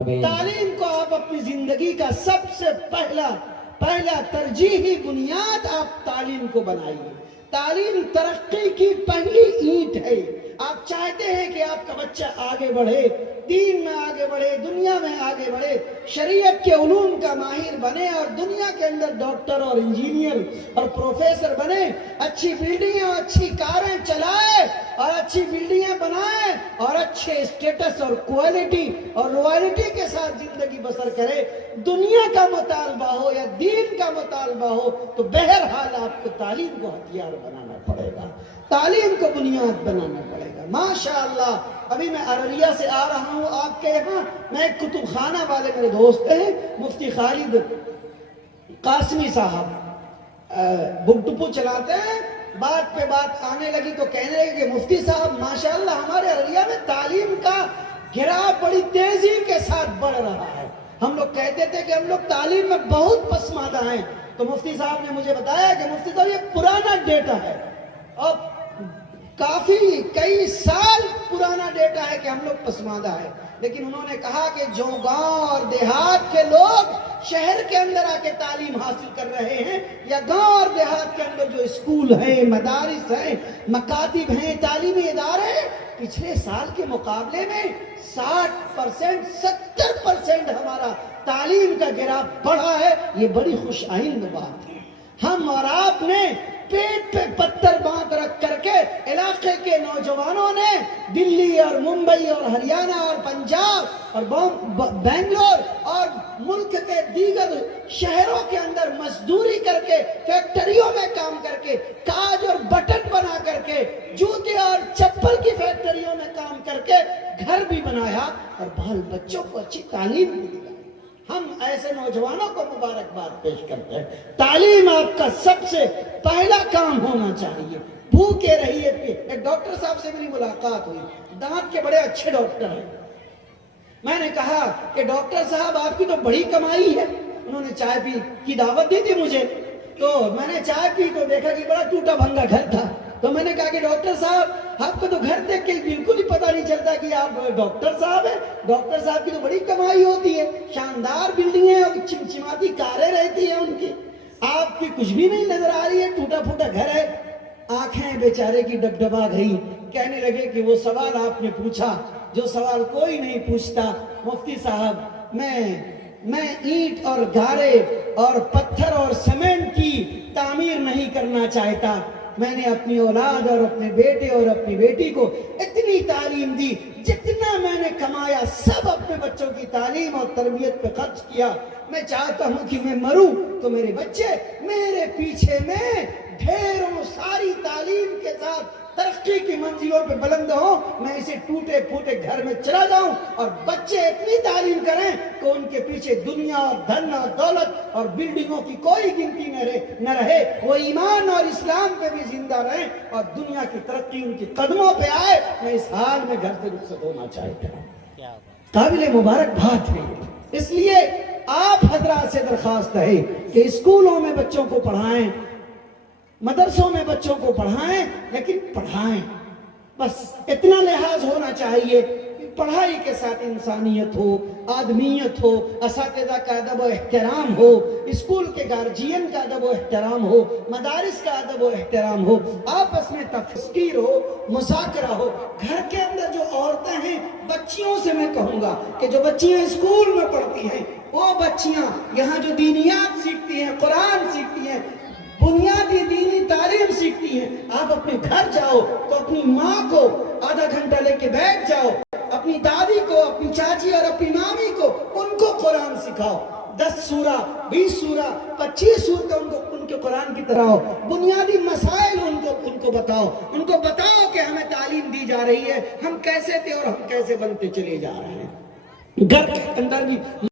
تعلیم کو آپ اپنی زندگی کا سب سے پہلا ترجیحی بنیاد آپ تعلیم کو بنائیے۔ تعلیم ترقی کی پہلی اینٹ ہے۔ آپ چاہتے ہیں کہ آپ کا بچہ آگے بڑھے، دین میں آگے بڑھے، دنیا میں آگے بڑھے، شریعت کے علوم کا ماہر بنے اور دنیا کے اندر ڈاکٹر اور انجینئر اور پروفیسر بنے، اچھی بلڈنگیں اور اچھی کاریں چلائے اور اچھی بلڈنگیں بنائے اور اچھے اسٹیٹس اور کوالٹی اور روایلٹی کے ساتھ زندگی بسر کرے۔ دنیا کا مطالبہ ہو یا دین کا مطالبہ ہو تو بہرحال آپ کو تعلیم کو ہتھیار بنانا پڑے گا، تعلیم کو بنیاد بنانا پڑے گا۔ ماشاءاللہ ابھی میں ارریہ سے آ رہا ہوں آپ کے یہاں، میں ایک کتب خانہ والے میرے دوست ہیں مفتی خالد قاسمی صاحب، بک ڈپو چلاتے ہیں۔ بات پہ بات آنے لگی تو کہنے لگے کہ مفتی صاحب ماشاءاللہ ہمارے ارریہ میں تعلیم کا گراف بڑی تیزی کے ساتھ بڑھ رہا ہے۔ ہم لوگ کہتے تھے کہ ہم لوگ تعلیم میں بہت پسماندہ ہیں، تو مفتی صاحب نے مجھے بتایا کہ مفتی صاحب یہ پرانا ڈیٹا ہے، اب کافی کئی سال پرانا ڈیٹا ہے کہ ہم لوگ پسماندہ ہیں، لیکن انہوں نے کہا کہ جو گاؤں اور دیہات کے لوگ شہر کے اندر آ کے تعلیم حاصل کر رہے ہیں یا گاؤں اور دیہات کے اندر جو اسکول ہیں، مدارس ہیں، مکاتب ہیں، تعلیمی ادارے ہیں، پچھلے سال کے مقابلے میں 60%، 70% ہمارا تعلیم کا گراف بڑھا ہے۔ یہ بڑی خوش آئند بات ہے۔ ہم اور آپ نے پیٹ پہ پتھر باندھ رکھ کر کے علاقے کے نوجوانوں نے دلی اور ممبئی اور ہریانہ اور پنجاب اور بنگلور اور ملک کے دیگر شہروں کے اندر مزدوری کر کے، فیکٹریوں میں کام کر کے، کاج اور بٹن بنا کر کے، جوتے اور چپل کی فیکٹریوں میں کام کر کے گھر بھی بنایا اور بال بچوں کو اچھی تعلیم بھی دی۔ ہم ایسے نوجوانوں کو مبارکباد پیش کرتے ہیں۔ تعلیم آپ کا سب سے پہلا کام ہونا چاہیے۔ بھوکے رہیے۔ ایک ڈاکٹر صاحب سے میری ملاقات ہوئی، دانت کے بڑے اچھے ڈاکٹر ہیں۔ میں نے کہا کہ ڈاکٹر صاحب آپ کی تو بڑی کمائی ہے۔ انہوں نے چائے پی کی دعوت دی تھی مجھے، تو میں نے چائے پی تو دیکھا کہ بڑا ٹوٹا بھنگا گھر تھا، تو میں نے کہا کہ ڈاکٹر صاحب آپ کو تو گھر دیکھ کے بالکل ہی پتہ نہیں چلتا کہ آپ ڈاکٹر صاحب ہیں۔ ڈاکٹر صاحب کی تو بڑی کمائی ہوتی ہے، شاندار بلڈنگیں اور چمچماتی کاریں رہتی ہیں ان کی، آپ کی کچھ بھی نہیں نظر آ رہی ہے، ٹوٹا پھوٹا گھر ہے۔ آنکھیں بیچارے کی ڈبڈبا گئی، کہنے لگے کہ وہ سوال آپ نے پوچھا جو سوال کوئی نہیں پوچھتا، مفتی صاحب میں اینٹ اور گارے اور پتھر اور سیمنٹ کی تعمیر نہیں کرنا چاہتا۔ میں نے اپنی اولاد اور اپنے بیٹے اور اپنی بیٹی کو اتنی تعلیم دی، جتنا میں نے کمایا سب اپنے بچوں کی تعلیم اور تربیت پہ خرچ کیا۔ میں چاہتا ہوں کہ میں مروں تو میرے بچے میرے پیچھے میں ڈھیروں ساری تعلیم کے ساتھ ترقی کی منزلوں پہ بلند ہوں، میں اسے ٹوٹے پھوٹے گھر میں چلا جاؤں اور بچے اتنی تعلیم کریں کہ ان کے پیچھے دنیا اور دھن اور دولت اور بلڈنگوں کی کوئی گنتی نہ رہے، وہ ایمان اور اسلام پہ بھی زندہ رہیں اور دنیا کی ترقی ان کے قدموں پہ آئے۔ میں اس حال میں گھر سے رخصت ہونا چاہتا ہوں۔ قابل مبارکباد ہے۔ اس لیے آپ حضرات سے درخواست ہے کہ اسکولوں میں بچوں کو پڑھائیں، مدرسوں میں بچوں کو پڑھائیں، لیکن پڑھائیں، بس اتنا لحاظ ہونا چاہیے کہ پڑھائی کے ساتھ انسانیت ہو، آدمیت ہو، اساتذہ کا ادب و احترام ہو، اسکول کے گارجین کا ادب و احترام ہو، مدارس کا ادب و احترام ہو، آپس میں تفکیر ہو، مذاکرہ ہو۔ گھر کے اندر جو عورتیں ہیں، بچیوں سے میں کہوں گا کہ جو بچیاں اسکول میں پڑھتی ہیں، وہ بچیاں یہاں جو دینیات سیکھتی ہیں، قرآن سیکھتی ہیں، بنیادی دینی تعلیم سیکھتی ہیں، آپ اپنے گھر جاؤ تو اپنی ماں کو آدھا گھنٹہ لے کے بیٹھ جاؤ، اپنی دادی کو، اپنی چاچی اور اپنی مامی کو ان کو قرآن سکھاؤ، 10 سورہ، 20 سورہ، 25 سورہ ان کے قرآن کی طرح ہو، بنیادی مسائل ان کو بتاؤ کہ ہمیں تعلیم دی جا رہی ہے، ہم کیسے تھے اور ہم کیسے بنتے چلے جا رہے ہیں۔ گھر کے اندر بھی